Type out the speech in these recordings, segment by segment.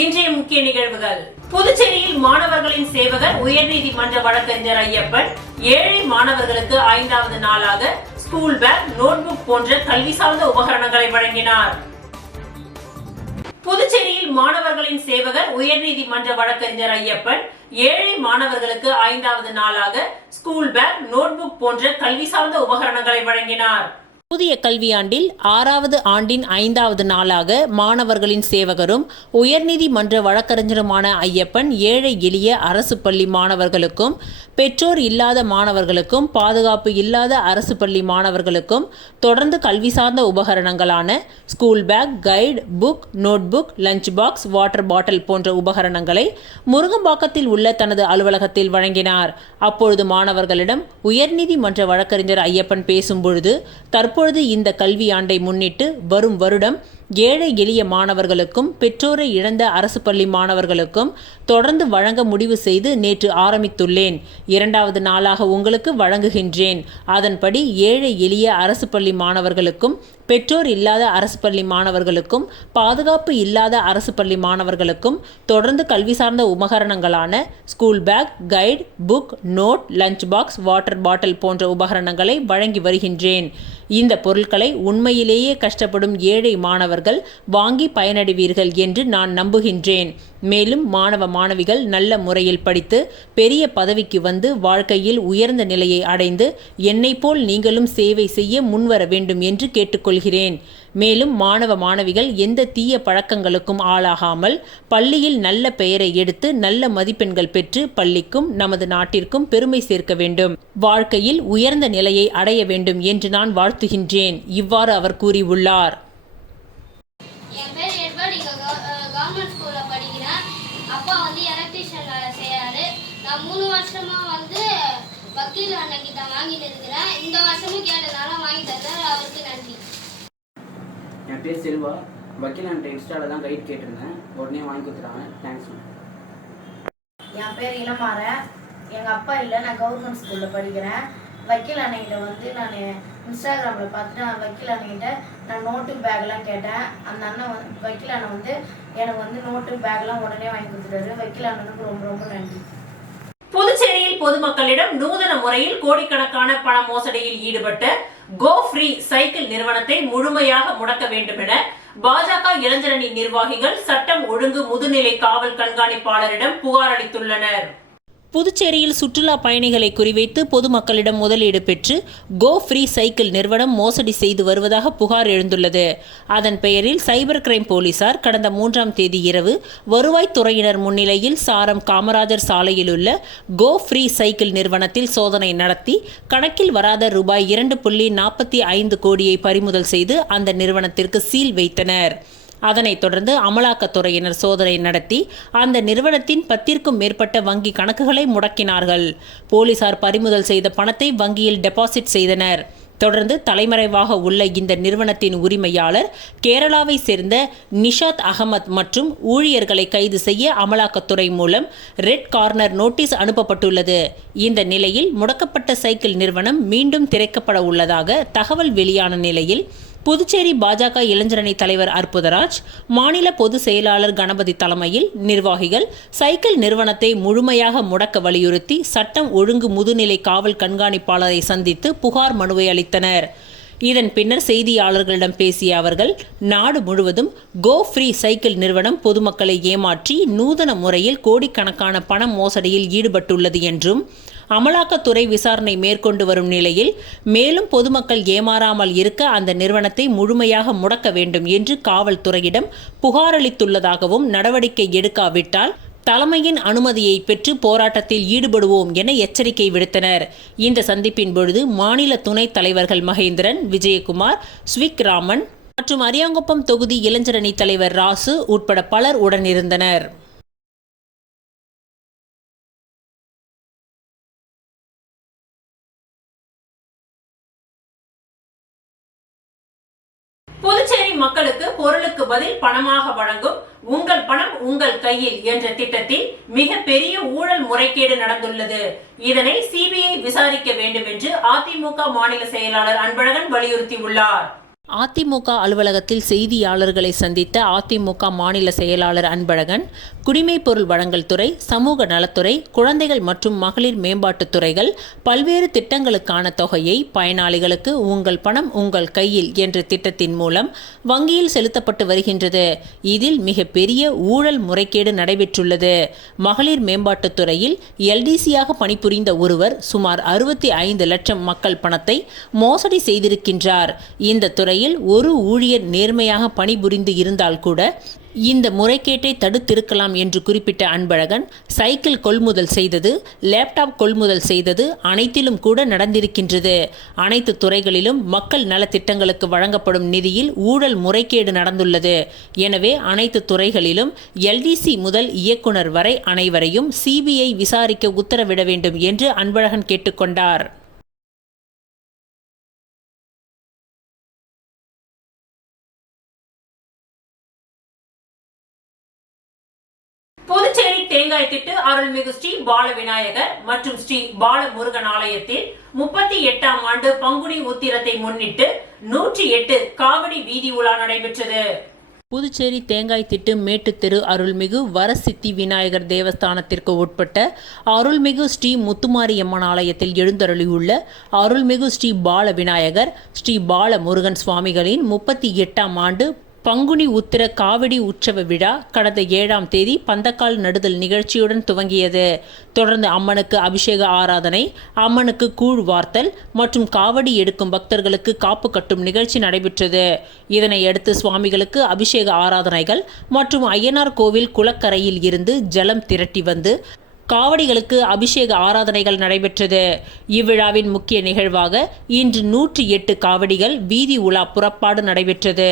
இன்றைய முக்கிய நிகழ்வுகள். புதுச்சேரியில் மாணவர்களின் சேவகர் உயர்நீதிமன்ற வழக்கறிஞர் ஐயப்பன் ஏழை மாணவர்களுக்கு 5வது நாளாக ஸ்கூல் பேக், நோட்புக் போன்ற கல்வி சார்ந்த உபகரணங்களை வழங்கினார். புதுச்சேரியில் மாணவர்களின் சேவகர் உயர்நீதிமன்ற வழக்கறிஞர் ஐயப்பன் ஏழை மாணவர்களுக்கு 5வது நாளாக ஸ்கூல் பேக், நோட்புக் போன்ற கல்வி சார்ந்த உபகரணங்களை வழங்கினார். புதிய கல்வியாண்டில் 6வது ஆண்டின் 5வது நாளாக மாணவர்களின் சேவகரும் உயர்நீதிமன்ற வழக்கறிஞருமான ஐயப்பன் ஏழை எளிய அரசு பள்ளி மாணவர்களுக்கும் பெற்றோர் இல்லாத மாணவர்களுக்கும் பாதுகாப்பு இல்லாத அரசு பள்ளி மாணவர்களுக்கும் தொடர்ந்து கல்வி சார்ந்த உபகரணங்களான school bag, guide, book, notebook, lunch box, water bottle போன்ற உபகரணங்களை முருங்கம்பாக்கத்தில் உள்ள தனது அலுவலகத்தில் வழங்கினார். அப்பொழுது மாணவர்களிடம் உயர்நீதிமன்ற வழக்கறிஞர் ஐயப்பன் பேசும்பொழுது, தற்பொழுது இந்த கல்வியாண்டை முன்னிட்டு வரும் வருடம் ஏழை எளிய மாணவர்களுக்கும் பெற்றோரை இழந்த அரசு பள்ளி மாணவர்களுக்கும் தொடர்ந்து வழங்க முடிவு செய்து நேற்று ஆரம்பித்துள்ளேன். 2வது நாளாக உங்களுக்கு வழங்குகின்றேன். அதன்படி ஏழை எளிய அரசு பள்ளி மாணவர்களுக்கும் பெற்றோர் இல்லாத அரசு பள்ளி மாணவர்களுக்கும் பாதுகாப்பு இல்லாத அரசு பள்ளி மாணவர்களுக்கும் தொடர்ந்து கல்வி சார்ந்த உபகரணங்களான school bag, guide, book, note, lunch box, water bottle போன்ற உபகரணங்களை வழங்கி வருகின்றேன். இந்த பொருட்களை உண்மையிலேயே கஷ்டப்படும் ஏழை மாணவர்கள் வாங்கி பயனடைவீர்கள் என்று நான் நம்புகின்றேன். மேலும் மாணவ மாணவிகள் நல்ல முறையில் படித்து பெரிய பதவிக்கு வந்து வாழ்க்கையில் உயர்ந்த நிலையை அடைந்து என்னை போல் நீங்களும் சேவை செய்ய முன்வர வேண்டும் என்று கேட்டுக்கொள்கிறேன். மேலும் மாணவ மாணவிகள் எந்த தீய பழக்கங்களுக்கும் ஆளாகாமல் பள்ளியில் நல்ல பெயரை எடுத்து நல்ல மதிப்பெண்கள் பெற்று பள்ளிக்கும் நமது நாட்டிற்கும் பெருமை சேர்க்க வேண்டும், வாழ்க்கையில் உயர்ந்த நிலையை அடைய வேண்டும் என்று நான் வாழ்த்துகின்றேன். இவ்வாறு அவர் கூறியுள்ளார். என் பேர் எட்வர்ட். இங்கே கவர்மெண்ட் ஸ்கூலில் படிக்கிறேன். அப்பா எலக்ட்ரிஷியன் வேலை செய்கிறாரு. நான் 3 வருஷமாக வக்கீல் அண்ணன்கிட்ட வாங்கிட்டு இருக்கிறேன். இந்த வருஷமும் கேட்டதால வாங்கி தந்தார். அவருக்கு நன்றி. என் பேர் செல்வா. வக்கீல் அண்ணன் இன்ஸ்டாவில் தான் கைட் கேட்டிருந்தேன். உடனே வாங்கி கொடுத்துறாங்க. தேங்க்ஸ். என் பேர் இளமாறன். எங்கள் அப்பா இல்லை, நான் கவர்மெண்ட் ஸ்கூலில் படிக்கிறேன். வக்கீல் அண்ணன்கிட்ட நான் இன்ஸ்டாகிராமில் பார்த்துட்டு வக்கீல் அண்ணன்கிட்ட நான் நோட்டு பேக்லாம் கேட்டேன். அந்த அண்ணன் வக்கீல் அண்ணன் எனக்கு நோட்டு பேக்லாம் உடனே வாங்கி கொடுத்துட்டாரு. வக்கீல் அண்ணனுக்கு ரொம்ப ரொம்ப நன்றி. புதுச்சேரியில் பொதுமக்களிடம் நூதன முறையில் கோடிக்கணக்கான பண மோசடியில் ஈடுபட்ட கோ ஃப்ரீ சைக்கிள் நிறுவனத்தை முழுமையாக முடக்க வேண்டும் என பாஜக இளைஞரணி நிர்வாகிகள் சட்டம் ஒழுங்கு முதுநிலை காவல் கண்காணிப்பாளரிடம் புகார் அளித்துள்ளனர். புதுச்சேரியில் சுற்றுலா பயணிகளை குறிவைத்து பொதுமக்களிடம் முதலீடு பெற்று கோ ஃப்ரீ சைக்கிள் நிறுவனம் மோசடி செய்து வருவதாக புகார் எழுந்துள்ளது. அதன் பெயரில் சைபர் கிரைம் போலீசார் கடந்த 3ஆம் தேதி இரவு வருவாய்த்துறையினர் முன்னிலையில் சாரம் காமராஜர் சாலையில் உள்ள கோ ஃப்ரீ சைக்கிள் நிறுவனத்தில் சோதனை நடத்தி கணக்கில் வராத ரூபாய் 2.45 கோடியை பறிமுதல் செய்து அந்த நிறுவனத்திற்கு சீல் வைத்தனர். அதனைத் தொடர்ந்து அமலாக்கத்துறையினர் சோதனை நடத்தி அந்த நிறுவனத்தின் 10க்கும் மேற்பட்ட வங்கி கணக்குகளை முடக்கினார்கள். போலீசார் பறிமுதல் செய்த பணத்தை வங்கியில் டெபாசிட் செய்தனர். தொடர்ந்து தலைமறைவாக உள்ள இந்த நிறுவனத்தின் உரிமையாளர் கேரளாவை சேர்ந்த நிஷாத் அகமத் மற்றும் ஊழியர்களை கைது செய்ய அமலாக்கத்துறை மூலம் ரெட் கார்னர் நோட்டீஸ் அனுப்பப்பட்டுள்ளது. இந்த நிலையில் முடக்கப்பட்ட சைக்கிள் நிறுவனம் மீண்டும் திறக்கப்பட உள்ளதாக தகவல் வெளியான நிலையில் புதுச்சேரி பாஜக இளைஞரணி தலைவர் அற்புதராஜ், மாநில பொதுச் செயலாளர் கணபதி தலைமையில் நிர்வாகிகள் சைக்கிள் நிறுவனத்தை முழுமையாக முடக்க வலியுறுத்தி சட்டம் ஒழுங்கு முதுநிலை காவல் கண்காணிப்பாளரை சந்தித்து புகார் மனுவை அளித்தனர். இதன் பின்னர் செய்தியாளர்களிடம் பேசிய அவர்கள், நாடு முழுவதும் கோ ஃப்ரீ சைக்கிள் நிறுவனம் பொதுமக்களை ஏமாற்றி நூதன முறையில் கோடிக்கணக்கான பண மோசடியில் ஈடுபட்டுள்ளது என்றும் அமலாக்கத்துறை விசாரணை மேற்கொண்டு வரும் நிலையில் மேலும் பொதுமக்கள் ஏமாறாமல் இருக்க அந்த நிறுவனத்தை முழுமையாக முடக்க வேண்டும் என்று காவல்துறையிடம் புகார் அளித்துள்ளதாகவும் நடவடிக்கை எடுக்காவிட்டால் தலைமையின் அனுமதியை பெற்று போராட்டத்தில் ஈடுபடுவோம் என எச்சரிக்கை விடுத்தனர். இந்த சந்திப்பின் பொழுது மாநில துணைத் தலைவர்கள் மகேந்திரன், விஜயகுமார், ஸ்விக் ராமன் மற்றும் அரியாங்குப்பம் தொகுதி இளைஞரணி தலைவர் ராசு உட்பட பலர் உடனிருந்தனர். புதுச்சேரி மக்களுக்கு பொருளுக்கு பதில் பணமாக வழங்கும் உங்கள் பணம் உங்கள் கையில் என்ற திட்டத்தில் மிக பெரிய ஊழல் முறைகேடு நடந்துள்ளது. இதனை சிபிஐ விசாரிக்க வேண்டும் என்று அதிமுக மாநில செயலாளர் அன்பழகன் வலியுறுத்தியுள்ளார். அதிமுக அலுவலகத்தில் செய்தியாளர்களை சந்தித்த அதிமுக மாநில செயலாளர் அன்பழகன், குடிமைப் பொருள் வழங்கல் துறை, சமூக நலத்துறை, குழந்தைகள் மற்றும் மகளிர் மேம்பாட்டுத் துறைகள் பல்வேறு திட்டங்களுக்கான தொகையை பயனாளிகளுக்கு உங்கள் பணம் உங்கள் கையில் என்ற திட்டத்தின் மூலம் வங்கியில் செலுத்தப்பட்டு வருகின்றது. இதில் மிகப்பெரிய ஊழல் முறைகேடு நடைபெற்றுள்ளது. மகளிர் மேம்பாட்டுத் துறையில் எல்டிசியாக பணிபுரிந்த ஒருவர் சுமார் 65 லட்சம் மக்கள் பணத்தை மோசடி செய்திருக்கின்றார். இந்த துறையில் ஒரு ஊழியர் நேர்மையாக பணிபுரிந்து இருந்தால் கூட இந்த முறைகேட்டை தடுத்திருக்கலாம் என்று குறிப்பிட்ட அன்பழகன், சைக்கிள் கொள்முதல் செய்தது, லேப்டாப் கொள்முதல் செய்தது அனைத்திலும் கூட நடந்திருக்கின்றது. அனைத்து துறைகளிலும் மக்கள் நலத்திட்டங்களுக்கு வழங்கப்படும் நிதியில் ஊழல் முறைகேடு நடந்துள்ளது. எனவே அனைத்து துறைகளிலும் எல்டிசி முதல் இயக்குனர் வரை அனைவரையும் சிபிஐ விசாரிக்க உத்தரவிட வேண்டும் என்று அன்பழகன் கேட்டுக்கொண்டார். புதுச்சேரி தேங்காய் திட்டு அருள்மிகு ஸ்ரீ பால விநாயகர் மற்றும் ஸ்ரீ பால முருகன் ஆலயத்தில் 38ஆம் ஆண்டு பங்குனி உத்திரத்தை முன்னிட்டு 108 காவடி வீதி உலா நடைபெற்றது. புதுச்சேரி தேங்காய் திட்டு மேட்டுத்தெரு அருள்மிகு வரசித்தி விநாயகர் தேவஸ்தானத்திற்கு உட்பட்ட அருள்மிகு ஸ்ரீ முத்துமாரியம்மன் ஆலயத்தில் எழுந்தருளியுள்ள அருள்மிகு ஸ்ரீ பால விநாயகர், ஸ்ரீ பால முருகன் சுவாமிகளின் 38ஆம் ஆண்டு பங்குனி உத்திர காவடி உற்சவ விழா கடந்த 7ஆம் தேதி பந்தக்கால் நடுதல் நிகழ்ச்சியுடன் துவங்கியது. தொடர்ந்து அம்மனுக்கு அபிஷேக ஆராதனை, அம்மனுக்கு கூழ் வார்த்தல் மற்றும் காவடி எடுக்கும் பக்தர்களுக்கு காப்பு கட்டும் நிகழ்ச்சி நடைபெற்றது. இதனையடுத்து சுவாமிகளுக்கு அபிஷேக ஆராதனைகள் மற்றும் ஐயனார் கோவில் குளக்கரையில் இருந்து ஜலம் திரட்டி வந்து காவடிகளுக்கு அபிஷேக ஆராதனைகள் நடைபெற்றது. இவ்விழாவின் முக்கிய நிகழ்வாக இன்று 108 காவடிகள் வீதி உலா புறப்பாடு நடைபெற்றது.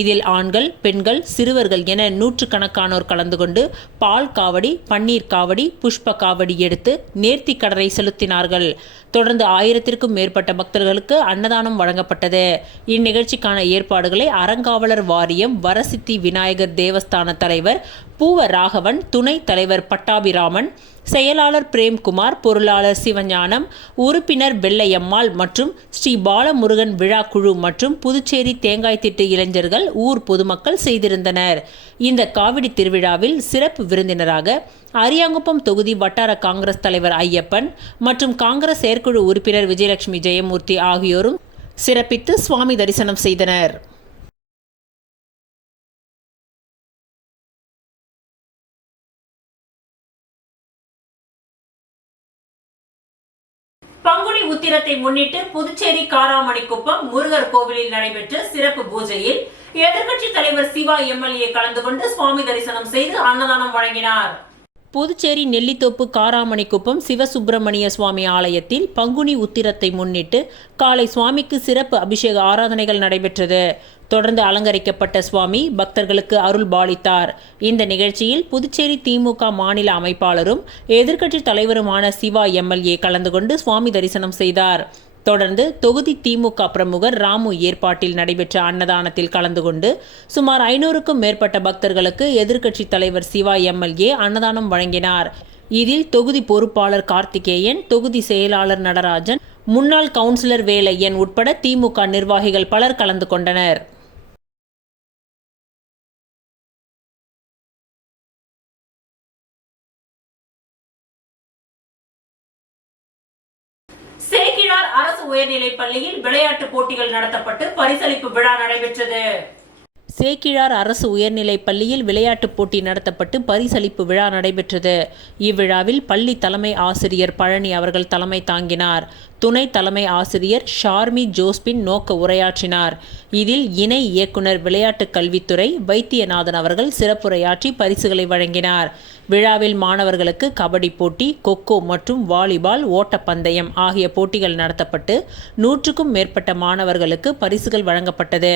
இதில் ஆண்கள், பெண்கள், சிறுவர்கள் என 100கணக்கானோர் கலந்து கொண்டு பால் காவடி, பன்னீர் காவடி, புஷ்ப காவடி எடுத்து நேர்த்தி கடனை செலுத்தினார்கள். தொடர்ந்து 1000க்கும் மேற்பட்ட பக்தர்களுக்கு அன்னதானம் வழங்கப்பட்டது. இந்நிகழ்ச்சிக்கான ஏற்பாடுகளை அறங்காவலர் வாரியம் வரசித்தி விநாயகர் தேவஸ்தான தலைவர் பூவ ராகவன், துணைத் தலைவர் பட்டாபிராமன், செயலாளர் பிரேம்குமார், பொருளாளர் சிவஞானம், உறுப்பினர் வெள்ளையம்மாள் மற்றும் ஸ்ரீ பாலமுருகன் விழா குழு மற்றும் புதுச்சேரி தேங்காய் திட்டு இளைஞர்கள், ஊர் பொதுமக்கள் செய்திருந்தனர். இந்த காவடி திருவிழாவில் சிறப்பு விருந்தினராக அரியாங்குப்பம் தொகுதி வட்டார காங்கிரஸ் தலைவர் ஐயப்பன் மற்றும் காங்கிரஸ் செயற்குழு உறுப்பினர் விஜயலட்சுமி ஜெயமூர்த்தி ஆகியோரும் சிறப்பித்து சுவாமி தரிசனம் செய்தனர். பங்குனி உத்திரத்தை முன்னிட்டு புதுச்சேரி காராமணிக்குப்பம் முருகர் கோவிலில் நடைபெற்ற சிறப்பு பூஜையில் எதிர்க்கட்சி தலைவர் சிவா எம்எல்ஏ கலந்து கொண்டு சுவாமி தரிசனம் செய்து அன்னதானம் வழங்கினார். புதுச்சேரி நெல்லித்தோப்பு காராமணிக்குப்பம் சிவசுப்பிரமணிய சுவாமி ஆலயத்தில் பங்குனி உத்திரத்தை முன்னிட்டு காலை சுவாமிக்கு சிறப்பு அபிஷேக ஆராதனைகள் நடைபெற்றது. தொடர்ந்து அலங்கரிக்கப்பட்ட சுவாமி பக்தர்களுக்கு அருள் பாலித்தார். இந்த நிகழ்ச்சியில் புதுச்சேரி திமுக மாநில அமைப்பாளரும் எதிர்க்கட்சி தலைவருமான சிவா எம்எல்ஏ கலந்து கொண்டு சுவாமி தரிசனம் செய்தார். தொடர்ந்து தொகுதி திமுக பிரமுகர் ராமு ஏற்பாட்டில் நடைபெற்ற அன்னதானத்தில் கலந்து கொண்டு சுமார் 500க்கும் மேற்பட்ட பக்தர்களுக்கு எதிர்க்கட்சி தலைவர் சிவா எம்எல்ஏ அன்னதானம் வழங்கினார். இதில் தொகுதி பொறுப்பாளர் கார்த்திகேயன், தொகுதி செயலாளர் நடராஜன், முன்னாள் கவுன்சிலர் வேலையன் உட்பட திமுக நிர்வாகிகள் பலர் கலந்து கொண்டனர். சேக்கிழார் அரசு உயர்நிலைப் பள்ளியில் விளையாட்டு போட்டிகள் நடத்தப்பட்டு பரிசளிப்பு விழா நடைபெற்றது. சேக்கிழார் அரசு உயர்நிலைப் பள்ளியில் விளையாட்டுப் போட்டி நடத்தப்பட்டு பரிசளிப்பு விழா நடைபெற்றது. இவ்விழாவில் பள்ளி தலைமை ஆசிரியர் பழனி அவர்கள் தலைமை தாங்கினார். துணை தலைமை ஆசிரியர் ஷார்மி ஜோஸ்பின் நோக்க உரையாற்றினார். இதில் இணை இயக்குனர் விளையாட்டு கல்வித்துறை வைத்தியநாதன் அவர்கள் சிறப்புரையாற்றி பரிசுகளை வழங்கினார். விழாவில் மாணவர்களுக்கு கபடி போட்டி, கொக்கோ மற்றும் வாலிபால், ஓட்டப்பந்தயம் ஆகிய போட்டிகள் நடத்தப்பட்டு 100க்கும் மேற்பட்ட மாணவர்களுக்கு பரிசுகள் வழங்கப்பட்டது.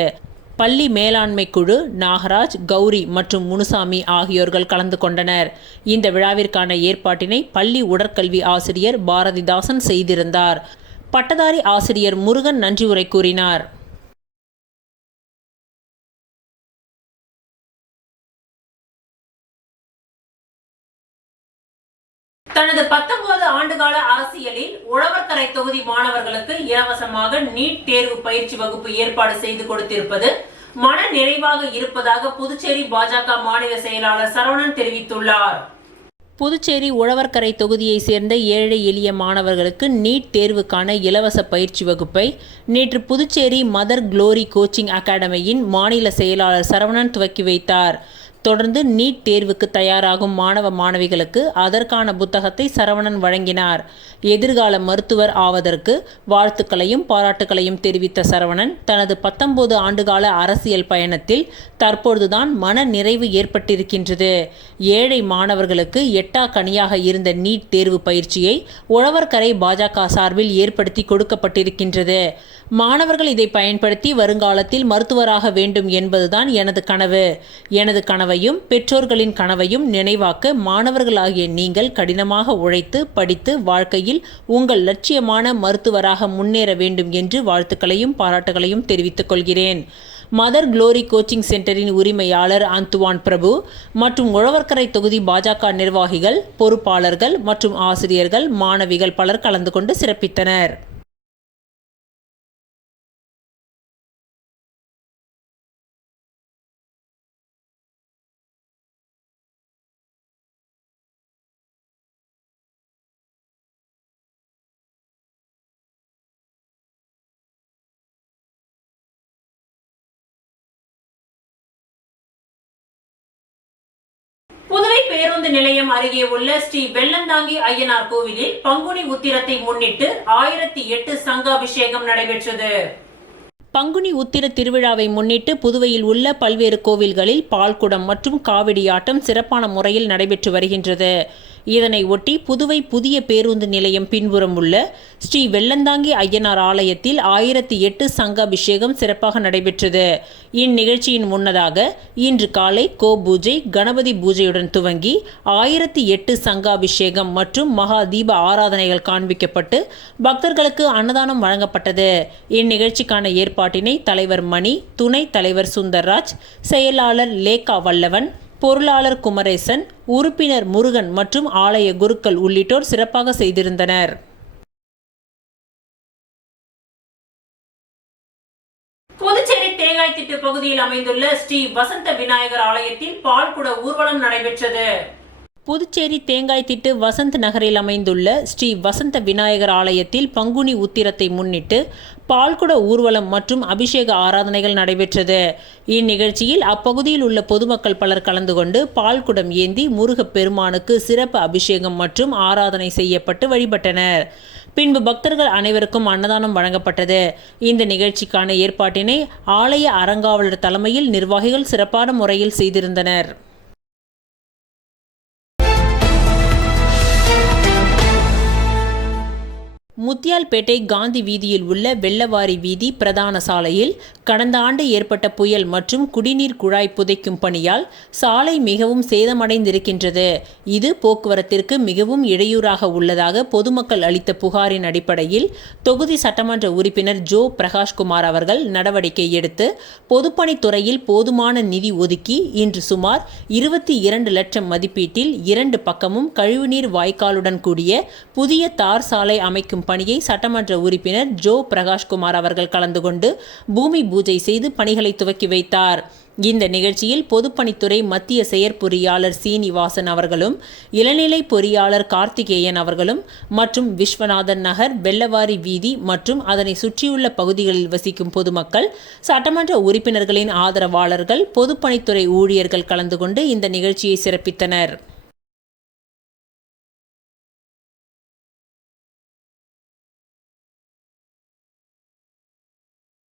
பள்ளி மேலாண்மை குழு நாகராஜ், கௌரி மற்றும் முனுசாமி ஆகியோர்கள் கலந்து கொண்டனர். இந்த விழாவிற்கான ஏற்பாட்டினை பள்ளி உடற்கல்வி ஆசிரியர் பாரதிதாசன் செய்திருந்தார். பட்டதாரி ஆசிரியர் முருகன் நன்றி உரை கூறினார். தனது 19 ஆண்டுகால அரசியல் அரசியலில் உழவர்கரை தொகுதி மாணவர்களுக்கு இலவசமாக நீட் தேர்வு பயிற்சி வகுப்பு ஏற்பாடு செய்து கொடுத்திருப்பது மன நிறைவாக இருப்பதாக புதுச்சேரி பாஜக மாநில செயலாளர் சரவணன் தெரிவித்துள்ளார். புதுச்சேரி உழவர்கரை தொகுதியை சேர்ந்த ஏழை எளிய மாணவர்களுக்கு நீட் தேர்வுக்கான இலவச பயிற்சி வகுப்பை நேற்று புதுச்சேரி மதர் குளோரி கோச்சிங் அகாடமியின் மாநில செயலாளர் சரவணன் துவக்கி வைத்தார். தொடர்ந்து நீட் தேர்வுக்கு தயாராகும் மாணவ மாணவிகளுக்கு அதற்கான புத்தகத்தை சரவணன் வழங்கினார். எதிர்கால மருத்துவர் ஆவதற்கு வாழ்த்துக்களையும் பாராட்டுகளையும் தெரிவித்த சரவணன் தனது 19 ஆண்டுகால அரசியல் பயணத்தில் தற்பொழுதுதான் மன நிறைவு ஏற்பட்டிருக்கின்றது. ஏழை மாணவர்களுக்கு எட்டா கனியாக இருந்த நீட் தேர்வு பயிற்சியை உழவர்கரை பாஜக சார்பில் ஏற்படுத்தி கொடுக்கப்பட்டிருக்கின்றது. மாணவர்கள் இதை பயன்படுத்தி வருங்காலத்தில் மருத்துவராக வேண்டும் என்பதுதான் எனது கனவு. எனது கனவையும் பெற்றோர்களின் கனவையும் நினைவாக்க மாணவர்களாகிய நீங்கள் கடினமாக உழைத்து படித்து வாழ்க்கையில் உங்கள் லட்சியமான மருத்துவராக முன்னேற வேண்டும் என்று வாழ்த்துக்களையும் பாராட்டுகளையும் தெரிவித்துக் கொள்கிறேன். மதர் குளோரி கோச்சிங் சென்டரின் உரிமையாளர் அந்துவான் பிரபு மற்றும் உழவர்கரை தொகுதி பாஜக நிர்வாகிகள், பொறுப்பாளர்கள் மற்றும் ஆசிரியர்கள், மாணவிகள் பலர் கலந்து கொண்டு சிறப்பித்தனர். புதுவை பேருந்து நிலையம் அருகே உள்ள ஸ்ரீ வெள்ளந்தாங்கி ஐயனார் கோவிலில் பங்குனி உத்திரத்தை முன்னிட்டு 1008 சங்காபிஷேகம் நடைபெற்றது. பங்குனி உத்திர திருவிழாவை முன்னிட்டு புதுவையில் உள்ள பல்வேறு கோவில்களில் பால்குடம் மற்றும் காவடியாட்டம் சிறப்பான முறையில் நடைபெற்று வருகின்றது. இதனை ஒட்டி புதுவை புதிய பேருந்து நிலையம் பின்புறம் உள்ள ஸ்ரீ வெள்ளந்தாங்கி ஐயனார் ஆலயத்தில் 1008 சங்காபிஷேகம் சிறப்பாக நடைபெற்றது. இந்நிகழ்ச்சியின் முன்னதாக இன்று காலை பூஜை, கணபதி பூஜையுடன் துவங்கி 1008 சங்காபிஷேகம் மற்றும் மகா தீப ஆராதனைகள் காண்பிக்கப்பட்டு பக்தர்களுக்கு அன்னதானம் வழங்கப்பட்டது. இந்நிகழ்ச்சிக்கான ஏற்பாட்டினை தலைவர் மணி, துணைத் தலைவர் சுந்தர்ராஜ், செயலாளர் லேகா வல்லவன், பொருளாளர் குமரேசன், உறுப்பினர் முருகன் மற்றும் ஆலய குருக்கள் உள்ளிட்டோர் சிறப்பாக செய்திருந்தனர். புதுச்சேரி தேங்காய்த்திட்டு பகுதியில் அமைந்துள்ள ஸ்ரீ வசந்த விநாயகர் ஆலயத்தில் பால்குட ஊர்வலம் நடைபெற்றது. புதுச்சேரி தேங்காய்த்திட்டு வசந்த் நகரில் அமைந்துள்ள ஸ்ரீ வசந்த விநாயகர் ஆலயத்தில் பங்குனி உத்திரத்தை முன்னிட்டு பால்குட ஊர்வலம் மற்றும் அபிஷேக ஆராதனைகள் நடைபெற்றது. இந்நிகழ்ச்சியில் அப்பகுதியில் உள்ள பொதுமக்கள் பலர் கலந்து கொண்டு பால்குடம் ஏந்தி முருகப் பெருமானுக்கு சிறப்பு அபிஷேகம் மற்றும் ஆராதனை செய்யப்பட்டு வழிபட்டனர். பின்பு பக்தர்கள் அனைவருக்கும் அன்னதானம் வழங்கப்பட்டது. இந்த நிகழ்ச்சிக்கான ஏற்பாட்டினை ஆலய அறங்காவலர் தலைமையில் நிர்வாகிகள் சிறப்பான முறையில் செய்திருந்தனர். முத்தியால்பேட்டை காந்தி வீதியில் உள்ள வெள்ளவாரி வீதி பிரதான சாலையில் கடந்த ஆண்டு ஏற்பட்ட புயல் மற்றும் குடிநீர் குழாய் புதைக்கும் பணியால் சாலை மிகவும் சேதமடைந்திருக்கின்றது. இது போக்குவரத்திற்கு மிகவும் இடையூறாக உள்ளதாக பொதுமக்கள் அளித்த புகாரின் அடிப்படையில் தொகுதி சட்டமன்ற உறுப்பினர் ஜோ பிரகாஷ்குமார் அவர்கள் நடவடிக்கை எடுத்து பொதுப்பணித்துறையில் போதுமான நிதி ஒதுக்கி இன்று சுமார் 22 லட்சம் மதிப்பீட்டில் 2 பக்கமும் கழிவுநீர் வாய்க்காலுடன் கூடிய புதிய தார் சாலை அமைக்கும் பணியை சட்டமன்ற உறுப்பினர் ஜோ பிரகாஷ்குமார் அவர்கள் கலந்து கொண்டு பூமி பூஜை செய்து பணிகளை துவக்கி வைத்தார். இந்த நிகழ்ச்சியில் பொதுப்பணித்துறை மத்திய செயற்பொறியாளர் சீனிவாசன் அவர்களும், இளநிலை பொறியாளர் கார்த்திகேயன் அவர்களும் மற்றும் விஸ்வநாதன் நகர், வெள்ளவாரி வீதி மற்றும் அதனை சுற்றியுள்ள பகுதிகளில் வசிக்கும் பொதுமக்கள், சட்டமன்ற உறுப்பினர்களின் ஆதரவாளர்கள், பொதுப்பணித்துறை ஊழியர்கள் கலந்து கொண்டு இந்த நிகழ்ச்சியை சிறப்பித்தனர்.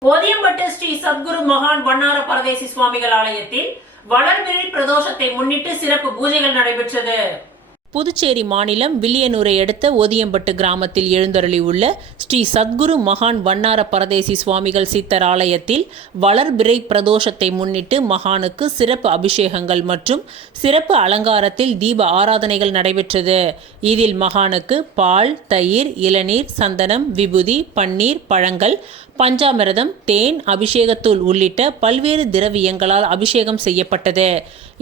ஓதியம்பட்டு ஸ்ரீ சத்குரு மகான் வண்ணார பரதேசி சுவாமிகள் ஆலயத்தில் வளர்பிறை பிரதோஷத்தை முன்னிட்டு சிறப்பு பூஜைகள் நடைபெற்றது. புதுச்சேரி மாநிலம் வில்லியனூரை அடுத்த ஓதியம்பட்டு கிராமத்தில் எழுந்தருளி உள்ள ஸ்ரீ சத்குரு மகான் வண்ணார பரதேசி சுவாமிகள் சித்தர் ஆலயத்தில் வளர்பிறை பிரதோஷத்தை முன்னிட்டு மகானுக்கு சிறப்பு அபிஷேகங்கள் மற்றும் சிறப்பு அலங்காரத்தில் தீப ஆராதனைகள் நடைபெற்றது. இதில் மகானுக்கு பால், தயிர், இளநீர், சந்தனம், விபூதி, பன்னீர், பழங்கள், பஞ்சாமிர்தம், தேன், அபிஷேகத்தூள் உள்ளிட்ட பல்வேறு திரவியங்களால் அபிஷேகம் செய்யப்பட்டது.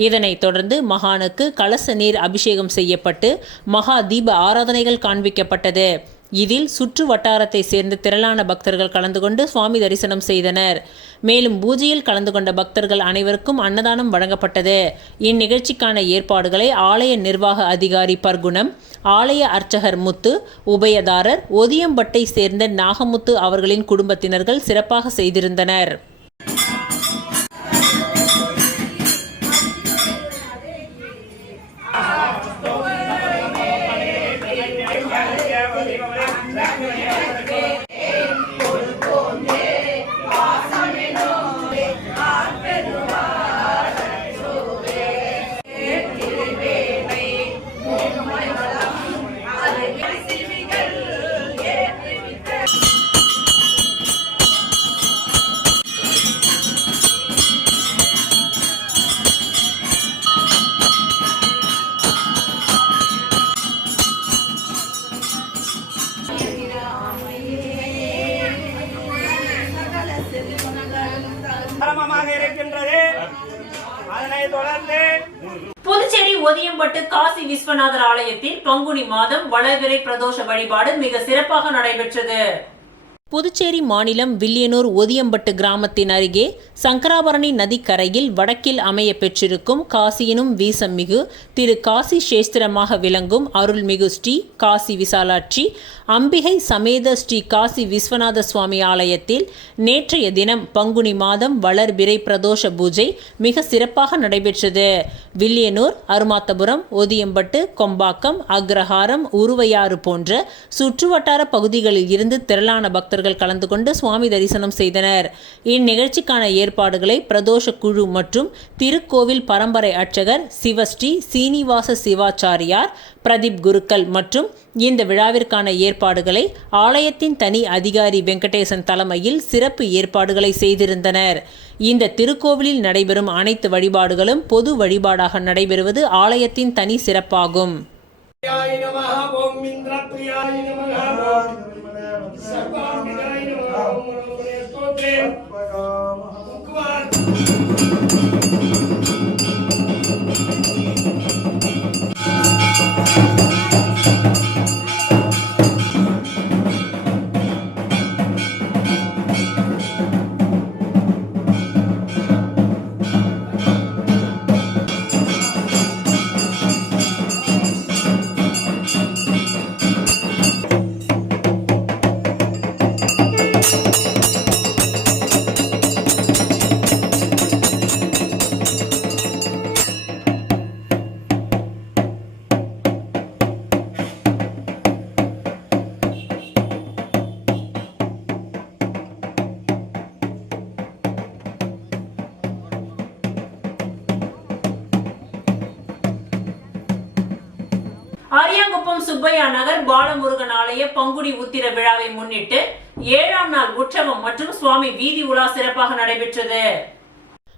இதனைத் தொடர்ந்து மகானுக்கு கலச நீர் அபிஷேகம் செய்யப்பட்டு மகா தீப ஆராதனைகள் காண்பிக்கப்பட்டது. இதில் சுற்று வட்டாரத்தை சேர்ந்த திரளான பக்தர்கள் கலந்து கொண்டு சுவாமி தரிசனம் செய்தனர். மேலும் பூஜையில் கலந்து கொண்ட பக்தர்கள் அனைவருக்கும் அன்னதானம் வழங்கப்பட்டது. இந்நிகழ்ச்சிக்கான ஏற்பாடுகளை ஆலய நிர்வாக அதிகாரி பர்குணம், ஆலய அர்ச்சகர் முத்து, உபயதாரர் ஒதியம்பட்டை சேர்ந்த நாகமுத்து அவர்களின் குடும்பத்தினர்கள் சிறப்பாக செய்திருந்தனர். புதுச்சேரி ஒதியம்பட்டு காசி விஸ்வநாதர் ஆலயத்தில் பங்குனி மாதம் வளர்பிறை பிரதோஷ வழிபாடு மிக சிறப்பாக நடைபெற்றது. புதுச்சேரி மாநிலம் வில்லியனூர் ஒதியம்பட்டு கிராமத்தின் அருகே சங்கராபரணி நதிக்கரையில் வடக்கில் அமைய பெற்றிருக்கும் காசியினும் வீசம்மிகு திரு காசி சேஸ்திரமாக விளங்கும் அருள்மிகு ஸ்ரீ காசி விசாலாட்சி அம்பிகை சமேத ஸ்ரீ காசி விஸ்வநாத சுவாமி ஆலயத்தில் நேற்றைய தினம் பங்குனி மாதம் வளர்பிறை பிரதோஷ பூஜை மிக சிறப்பாக நடைபெற்றது. வில்லியனூர், அருமாத்தபுரம், ஒதியம்பட்டு, கொம்பாக்கம், அக்ரஹாரம், உருவையாறு போன்ற சுற்றுவட்டார பகுதிகளில் இருந்து திரளான பக்தர்கள் கலந்து கொண்டு சுவாமி தரிசனம் செய்தனர். இந்நிகழ்ச்சிக்கான ஏற்பாடுகளை பிரதோஷ குழு மற்றும் திருக்கோவில் பரம்பரை அர்ச்சகர் சிவஸ்ரீ சீனிவாச சிவாச்சாரியார், பிரதீப் குருக்கள் மற்றும் இந்த விழாவிற்கான ஏற்பாடுகளை ஆலயத்தின் தனி அதிகாரி வெங்கடேசன் தலைமையில் சிறப்பு ஏற்பாடுகளை செய்திருந்தனர். இந்த திருக்கோவிலில் நடைபெறும் அனைத்து வழிபாடுகளும் பொது வழிபாடாக நடைபெறுவது ஆலயத்தின் தனி சிறப்பாகும். அரியாங்குப்பம் சுப்பையா நகர் பாலமுருகன் ஆலய பங்குனி உத்திர விழாவை முன்னிட்டு 7ஆம் நாள் உற்சவம் மற்றும் சுவாமி வீதி உலா சிறப்பாக நடைபெற்றது.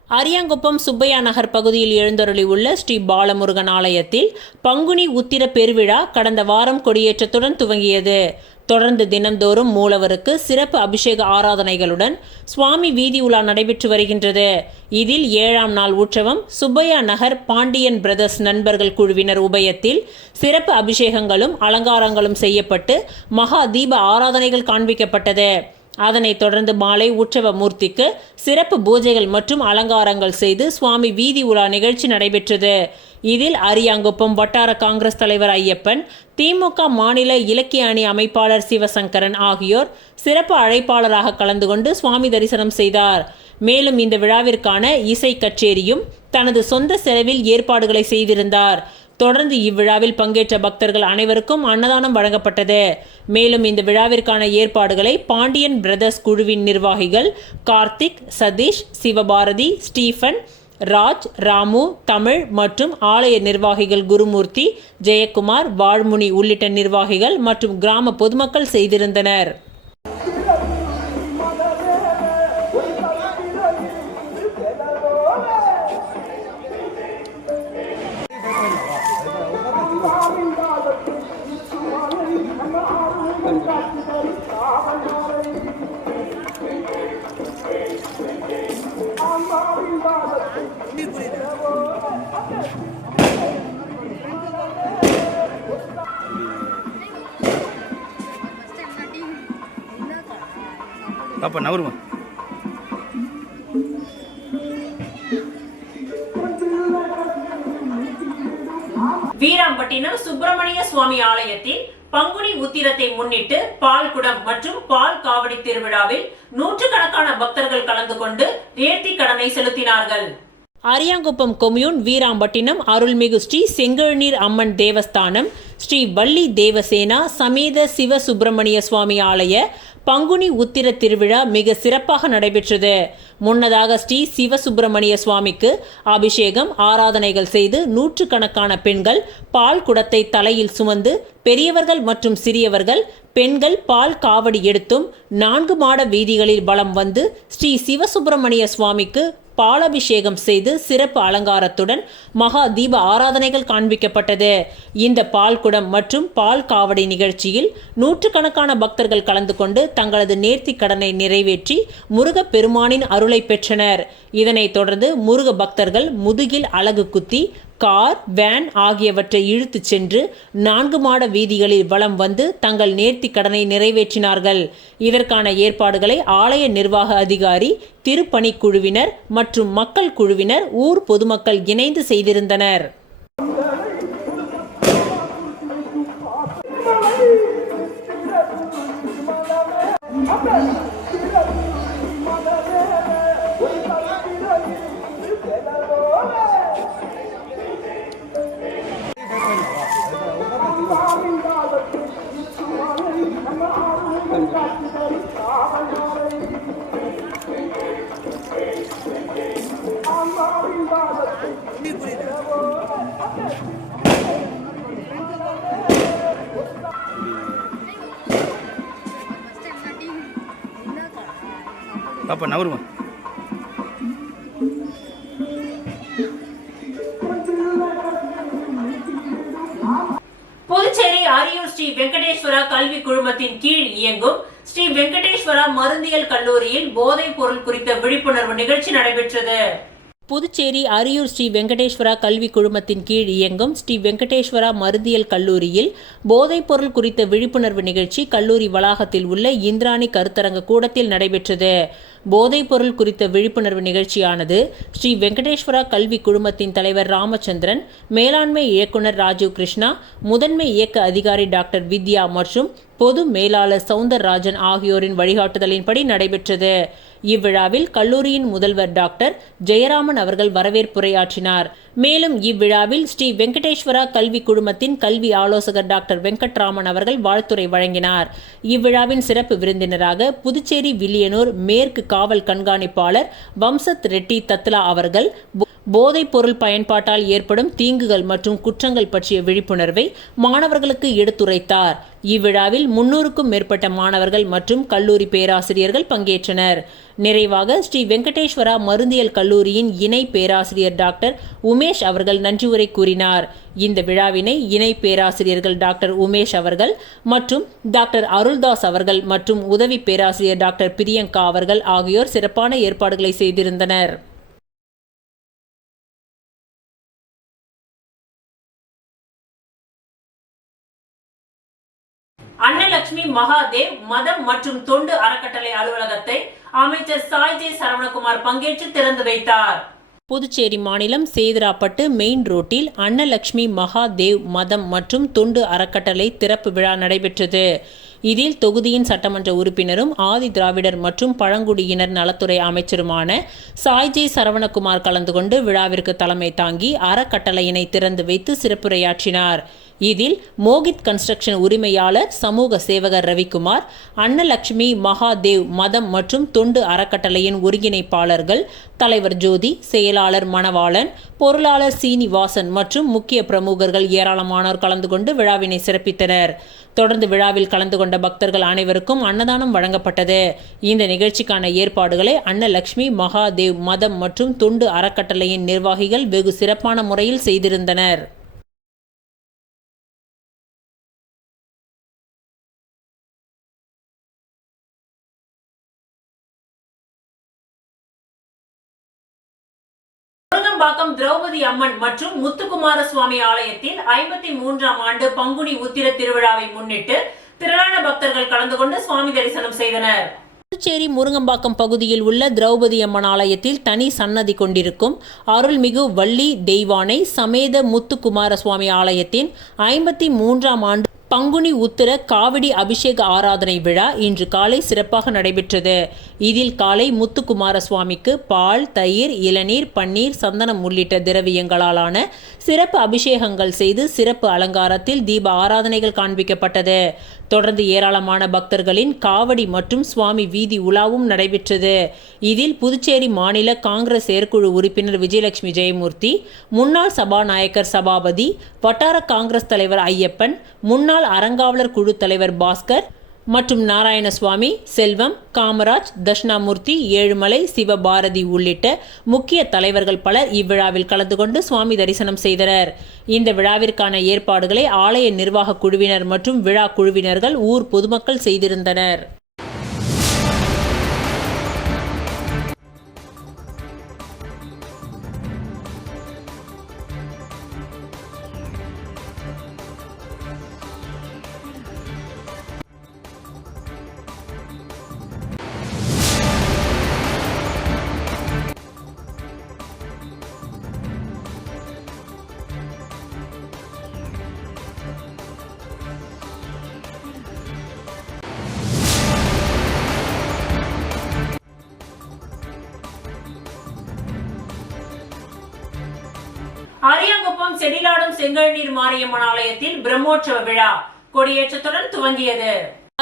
அரியாங்குப்பம் சுப்பையா நகர் பகுதியில் எழுந்தருளி உள்ள ஸ்ரீ பாலமுருகன் ஆலயத்தில் பங்குனி உத்திர பெருவிழா கடந்த வாரம் கொடியேற்றத்துடன் துவங்கியது. தொடர்ந்து தினந்தோறும் மூலவருக்கு சிறப்பு அபிஷேக ஆராதனைகளுடன் சுவாமி வீதி உலா நடைபெற்று வருகின்றது. இதில் 7ஆம் நாள் உற்சவம் சுப்பையா நகர் பாண்டியன் பிரதர்ஸ் நண்பர்கள் குழுவினர் உபயத்தில் சிறப்பு அபிஷேகங்களும் அலங்காரங்களும் செய்யப்பட்டு மகா தீப ஆராதனைகள் காண்பிக்கப்பட்டது. அதனைத் தொடர்ந்து மாலை உற்சவ மூர்த்திக்கு சிறப்பு பூஜைகள் மற்றும் அலங்காரங்கள் செய்து சுவாமி வீதி உலா நிகழ்ச்சி நடைபெற்றது. இதில் அரியாங்குப்பம் வட்டார காங்கிரஸ் தலைவர் ஐயப்பன், திமுக மாநில இலக்கிய அணி அமைப்பாளர் சிவசங்கரன் ஆகியோர் சிறப்பு அழைப்பாளராக கலந்து கொண்டு சுவாமி தரிசனம் செய்தார். மேலும் இந்த விழாவிற்கான இசை கச்சேரியும் தனது சொந்த செலவில் ஏற்பாடுகளை செய்திருந்தார். தொடர்ந்து இவ்விழாவில் பங்கேற்ற பக்தர்கள் அனைவருக்கும் அன்னதானம் வழங்கப்பட்டது. மேலும் இந்த விழாவிற்கான ஏற்பாடுகளை பாண்டியன் பிரதர்ஸ் குழுவின் நிர்வாகிகள் கார்த்திக், சதீஷ், சிவபாரதி, ஸ்டீஃபன், ராஜ், ராமு, தமிழ் மற்றும் ஆலய நிர்வாகிகள் குருமூர்த்தி, ஜெயக்குமார், வாழ்முனி உள்ளிட்ட நிர்வாகிகள் மற்றும் கிராம பொதுமக்கள் செய்திருந்தனர். பாப்பா நவருமா. வீராம்பட்டினம் சுப்பிரமணிய சுவாமி ஆலயத்தில் பங்குனி உத்திரத்தை முன்னிட்டு பால்குடம் மற்றும் பால் காவடி திருவிழாவில் நூற்றுக்கணக்கான பக்தர்கள் கலந்து கொண்டு நேர்த்தி கடனை செலுத்தினார்கள். அரியாங்குப்பம் கொம்யூன் வீராம்பட்டினம் அருள்மிகு ஸ்ரீ செங்கழுநீர் அம்மன் தேவஸ்தானம் ஸ்ரீ வள்ளி தேவசேனா சமேத சிவ சுப்பிரமணிய சுவாமி ஆலய பங்குனி உத்திர திருவிழா மிக சிறப்பாக நடைபெற்றது. முன்னதாக ஸ்ரீ சிவசுப்பிரமணிய சுவாமிக்கு அபிஷேகம் ஆராதனைகள் செய்து நூற்றுக்கணக்கான பெண்கள் பால் குடத்தை தலையில் சுமந்து பெரியவர்கள் மற்றும் சிறியவர்கள் பெண்கள் பால் காவடி எடுத்தும் 4 மாட வீதிகளில் வலம் வந்து ஸ்ரீ சிவசுப்பிரமணிய சுவாமிக்கு பாலாபிஷேகம் செய்து சிறப்பு அலங்காரத்துடன் மகா தீப ஆராதனைகள் காண்பிக்கப்பட்டது. இந்த பால்குடம் மற்றும் பால் காவடி நிகழ்ச்சியில் நூற்றுக்கணக்கான பக்தர்கள் கலந்து கொண்டு தங்களது நேர்த்தி கடனை நிறைவேற்றி முருக பெருமானின் அருளை பெற்றனர். இதனைத் தொடர்ந்து முருக பக்தர்கள் முதுகில் அலகு குத்தி கார் வேன் ஆகியவற்றை இழுத்து சென்று 4 மாட வீதிகளில் வலம் வந்து தங்கள் நேர்த்தி கடனை நிறைவேற்றினார்கள். இதற்கான ஏற்பாடுகளை ஆலய நிர்வாக அதிகாரி, திருப்பணிக்குழுவினர் மற்றும் மக்கள் குழுவினர், ஊர் பொதுமக்கள் இணைந்து செய்திருந்தனர். பாப்பா நவருமா. புதுச்சேரி அரியூர் ஸ்ரீ வெங்கடேஸ்வரா கல்வி குழுமத்தின் கீழ் இயங்கும் ஸ்ரீ வெங்கடேஸ்வரா மருந்தியல் கல்லூரியில் போதைப் பொருள் குறித்த விழிப்புணர்வு நிகழ்ச்சி நடைபெற்றது. புதுச்சேரி அரியூர் ஸ்ரீ வெங்கடேஸ்வரா கல்வி குழுமத்தின் கீழ் இயங்கும் ஸ்ரீ வெங்கடேஸ்வரா மருந்தியல் கல்லூரியில் போதைப் பொருள் குறித்த விழிப்புணர்வு நிகழ்ச்சி கல்லூரி வளாகத்தில் உள்ள இந்திராணி கருத்தரங்க கூடத்தில் நடைபெற்றது. போதைப் பொருள் குறித்த விழிப்புணர்வு நிகழ்ச்சியானது ஸ்ரீ வெங்கடேஸ்வரா கல்வி குழுமத்தின் தலைவர் ராமச்சந்திரன், மேலாண்மை இயக்குனர் ராஜீவ் கிருஷ்ணா, முதன்மை இயக்க அதிகாரி டாக்டர் வித்யா மற்றும் பொது மேலாளர் சவுந்தரராஜன் ஆகியோரின் வழிகாட்டுதலின்படி நடைபெற்றது. இவ்விழாவில் கல்லூரியின் முதல்வர் டாக்டர் ஜெயராமன் அவர்கள் வரவேற்புரையாற்றினார். மேலும் இவ்விழாவில் ஸ்ரீ வெங்கடேஸ்வரா கல்வி குழுமத்தின் கல்வி ஆலோசகர் டாக்டர் வெங்கட்ராமன் அவர்கள் வாழ்த்துரை வழங்கினார். இவ்விழாவின் சிறப்பு விருந்தினராக புதுச்சேரி வில்லியனூர் மேற்கு காவல் கண்காணிப்பாளர் வம்சத் ரெட்டி தத்லா அவர்கள் போதைப் பொருள் பயன்பாட்டால் ஏற்படும் தீங்குகள் மற்றும் குற்றங்கள் பற்றிய விழிப்புணர்வை மாணவர்களுக்கு எடுத்துரைத்தார். இவ்விழாவில் 300க்கும் மேற்பட்ட மாணவர்கள் மற்றும் கல்லூரி பேராசிரியர்கள் பங்கேற்றனர். நிறைவாக ஸ்ரீ வெங்கடேஸ்வரா மருந்தியல் கல்லூரியின் இணை பேராசிரியர் டாக்டர் உமேஷ் அவர்கள் நன்றி உரை கூறினார். இந்த விழாவினை இணை பேராசிரியர்கள் டாக்டர் உமேஷ் அவர்கள் மற்றும் டாக்டர் அருள்தாஸ் அவர்கள் மற்றும் உதவி பேராசிரியர் டாக்டர் பிரியங்கா அவர்கள் ஆகியோர் சிறப்பான ஏற்பாடுகளை செய்திருந்தனர். அன்னலட்சுமி மகாதேவ் மதம் மற்றும் தொண்டு அறக்கட்டளை அலுவலகத்தை அமைச்சர் சாய்ஜே சரவணகுமார் பங்கேற்று திறந்து வைத்தார். புதுச்சேரி மாநிலம் சேதராப்பட்டு மெயின் ரோட்டில் அன்னலட்சுமி மகாதேவ் மதம் மற்றும் தொண்டு அறக்கட்டளை திறப்பு விழா நடைபெற்றது. இதில் தொகுதியின் சட்டமன்ற உறுப்பினரும் ஆதி திராவிடர் மற்றும் பழங்குடியினர் நலத்துறை அமைச்சருமான சாய்ஜே சரவணகுமார் கலந்து கொண்டு விழாவிற்கு தலைமை தாங்கி அறக்கட்டளையினை திறந்து வைத்து சிறப்புரையாற்றினார். இதில் மோகித் கன்ஸ்ட்ரக்ஷன் உரிமையாளர் சமூக சேவகர் ரவிக்குமார், அன்னலட்சுமி மகாதேவ் மதம் மற்றும் தொண்டு அறக்கட்டளையின் ஒருங்கிணைப்பாளர்கள் தலைவர் ஜோதி, செயலாளர் மணவாளன், பொருளாளர் சீனிவாசன் மற்றும் முக்கிய பிரமுகர்கள் ஏராளமானோர் கலந்து கொண்டு விழாவினை சிறப்பித்தனர். தொடர்ந்து விழாவில் கலந்து கொண்ட பக்தர்கள் அனைவருக்கும் அன்னதானம் வழங்கப்பட்டது. இந்த நிகழ்ச்சிக்கான ஏற்பாடுகளை அன்னலட்சுமி மகாதேவ் மதம் மற்றும் தொண்டு அறக்கட்டளையின் நிர்வாகிகள் வெகு சிறப்பான முறையில் செய்திருந்தனர். முருங்கம்பாக்கம் திரௌபதி அம்மன் மற்றும் முத்துக்குமார சுவாமி ஆலயத்தில் 53ஆம் ஆண்டு பங்குனி உத்திர திருவிழாவை முன்னிட்டு திரளான பக்தர்கள் கலந்து கொண்டு சுவாமி தரிசனம் செய்தனர். புதுச்சேரி முருங்கம்பாக்கம் பகுதியில் உள்ள திரௌபதி அம்மன் ஆலயத்தில் தனி சன்னதி கொண்டிருக்கும் அருள்மிகு வள்ளி தெய்வானை சமேத முத்துக்குமார சுவாமி ஆலயத்தின் 53ஆம் ஆண்டு பங்குனி உத்திர காவடி அபிஷேக ஆராதனை விழா இன்று காலை சிறப்பாக நடைபெற்றது. இதில் காலை முத்துக்குமார சுவாமிக்கு பால், தயிர், இளநீர், பன்னீர், சந்தனம் உள்ளிட்ட திரவியங்களாலான சிறப்பு அபிஷேகங்கள் செய்து சிறப்பு அலங்காரத்தில் தீப ஆராதனைகள் காண்பிக்கப்பட்டது. தொடர்ந்து ஏராளமான பக்தர்களின் காவடி மற்றும் சுவாமி வீதி உலாவும் நடைபெற்றது. இதில் புதுச்சேரி மாநில காங்கிரஸ் செயற்குழு உறுப்பினர் விஜயலட்சுமி ஜெயமூர்த்தி, முன்னாள் சபாநாயகர் சபாபதி, வட்டார காங்கிரஸ் தலைவர் ஐயப்பன், முன்னாள் அறங்காவலர் குழு தலைவர் பாஸ்கர் மற்றும் நாராயணசுவாமி, செல்வம், காமராஜ், தட்சிணாமூர்த்தி, ஏழுமலை, சிவபாரதி உள்ளிட்ட முக்கிய தலைவர்கள் பலர் இவ்விழாவில் கலந்து கொண்டு சுவாமி தரிசனம் செய்தனர். இந்த விழாவிற்கான ஏற்பாடுகளை ஆலய நிர்வாக குழுவினர் மற்றும் விழா குழுவினர்கள் ஊர் பொதுமக்கள் செய்திருந்தனர். அரியாங்குப்பம் செடிலாடும் செங்கழுநீர் மாரியம்மன் ஆலயத்தில் பிரம்மோற்சவ விழா கொடியேற்றத்துடன் துவங்கியது.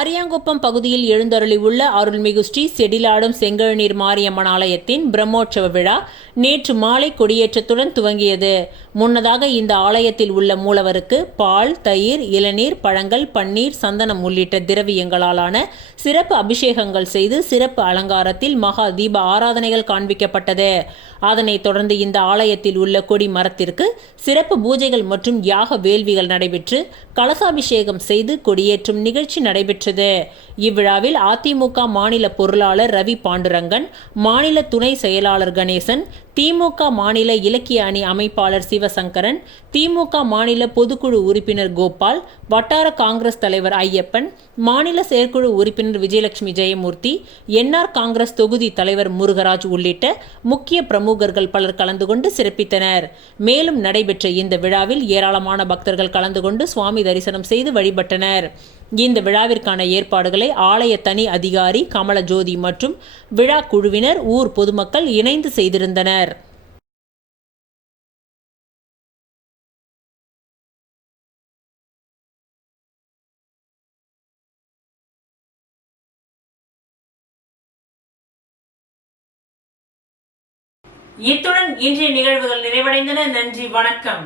அரியாங்குப்பம் பகுதியில் எழுந்தருளி உள்ள அருள்மிகு ஸ்ரீ செடிலாடும் செங்கழுநீர் மாரியம்மன் ஆலயத்தின் பிரம்மோற்சவ விழா நேற்று மாலை கொடியேற்றத்துடன் துவங்கியது. முன்னதாக இந்த ஆலயத்தில் உள்ள மூலவருக்கு பால், தயிர், இளநீர், பழங்கள், பன்னீர், சந்தனம் உள்ளிட்ட திரவியங்களாலான சிறப்பு அபிஷேகங்கள் செய்து சிறப்பு அலங்காரத்தில் மகா தீப ஆராதனைகள் காண்பிக்கப்பட்டது. அதனைத் தொடர்ந்து இந்த ஆலயத்தில் உள்ள கொடி மரத்திற்கு சிறப்பு பூஜைகள் மற்றும் யாக வேள்விகள் நடைபெற்று கலசாபிஷேகம் செய்து கொடியேற்றும் நிகழ்ச்சி நடைபெற்றது. இவ்விழாவில் அதிமுக மாநில பொருளாளர் ரவி பாண்டுரங்கன், மாநில துணை செயலாளர் கணேசன், திமுக மாநில இலக்கிய அணி அமைப்பாளர் சிவசங்கரன், திமுக மாநில பொதுக்குழு உறுப்பினர் கோபால், வட்டார காங்கிரஸ் தலைவர் ஐயப்பன், மாநில செயற்குழு உறுப்பினர் விஜயலட்சுமி ஜெயமூர்த்தி, என்ஆர் காங்கிரஸ் தொகுதி தலைவர் முருகராஜ் உள்ளிட்ட முக்கிய பிரமுகர்கள் பலர் கலந்து கொண்டு சிறப்பித்தனர். மேலும் நடைபெற்ற இந்த விழாவில் ஏராளமான பக்தர்கள் கலந்து கொண்டு சுவாமி தரிசனம் செய்து வழிபட்டனர். இந்த விழாவிற்கான ஏற்பாடுகளை ஆலய தனி அதிகாரி கமலஜோதி மற்றும் விழா குழுவினர், ஊர் பொதுமக்கள் இணைந்து செய்திருந்தனர். இத்துடன் இன்றைய நிகழ்வுகள் நிறைவடைந்தன. நன்றி, வணக்கம்.